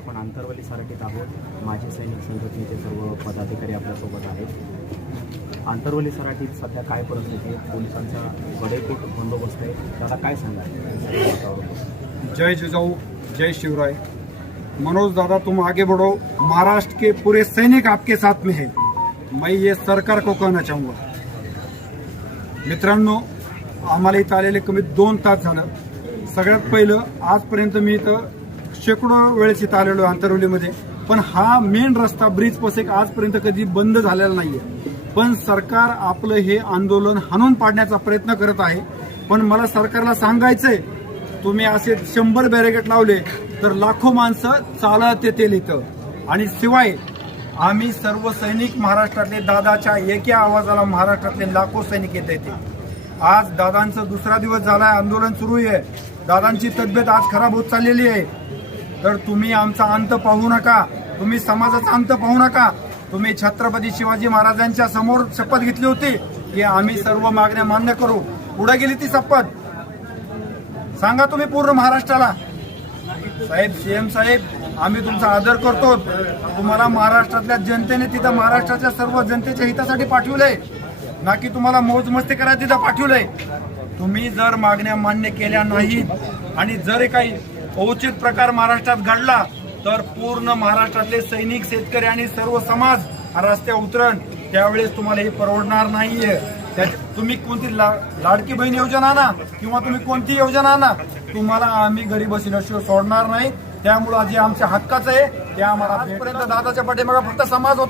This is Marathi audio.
आपण आंतरवली सराटीत आहोत। माजी सैनिक संघटनेचे सर्व पदाधिकारी आपल्यासोबत आहेत। आंतरवली सराटीत सध्या काय परिस्थिती आहे? पोलिसांचा कडेकोट बंदोबस्त आहे, त्याला काय सांगाल? जय जिजाऊ, जय शिवराय। मनोज दादा, तुम आगे बढ़ो, महाराष्ट्र के पूरे सैनिक आपके साथ में है। मैं ये सरकार को कहना चाहूँगा। मित्रांनो, आम्हाला इथं आलेले कमीत 2 तास झालं। सगळ्यात पहिलं, आजपर्यंत मी इथं शेकडो वेळेस इथं आलेलो आंतरवलीमध्ये, पण हा मेन रस्ता ब्रिज पसेक आजपर्यंत कधी बंद झालेला नाहीये। पण सरकार आपलं हे आंदोलन हाणून पाडण्याचा प्रयत्न करत आहे। पण मला सरकारला सांगायचंय, तुम्ही असे 100 बॅरिकेड लावले तर लाखो माणसं चालत येतील इथं। आणि शिवाय आम्ही सर्व सैनिक महाराष्ट्रातले दादाच्या एका आवाजाला महाराष्ट्रातले लाखो सैनिक येते। आज दादांचा दुसरा दिवस झालाय, आंदोलन सुरू आहे। दादांची तब्येत आज खराब होत चाललेली आहे। तर तुम्ही आमचा अंत पाहू नका, तुम्ही समाजाचा अंत पाहू नका। तुम्ही छत्रपती शिवाजी महाराजांच्या समोर शपथ घेतली होती की आम्ही सर्व मागण्या मान्य करू। पुढे गेली ती शपथ? सांगा तुम्ही पूर्ण महाराष्ट्राला। साहेब, सीएम साहेब, आम्ही तुमचा आदर करतो। तुम्हाला महाराष्ट्रातल्या जनतेने तिथं महाराष्ट्राच्या सर्व जनतेच्या हितासाठी पाठवलंय, ना की तुम्हाला मौजमस्ती करायला तिथं पाठवलंय। तुम्ही जर मागण्या मान्य केल्या नाहीत आणि जर काही औचित प्रकार महाराष्ट्रात घडला तर पूर्ण महाराष्ट्रातले सैनिक, शेतकरी आणि सर्व समाज रस्त्यावर उतरण। त्यावेळेस तुम्हाला हे परवडणार नाहीये। तुम्ही कोणती लाडकी बहीण योजना ना किंवा तुम्ही कोणती योजना ना, तुम्हाला आम्ही घरी बसल्याशिवाय सोडणार नाही। त्यामुळे जे आमच्या हक्काचं आहे ते आम्हाला आजपर्यंत दादाच्या पाठीमागे फक्त समाज होता।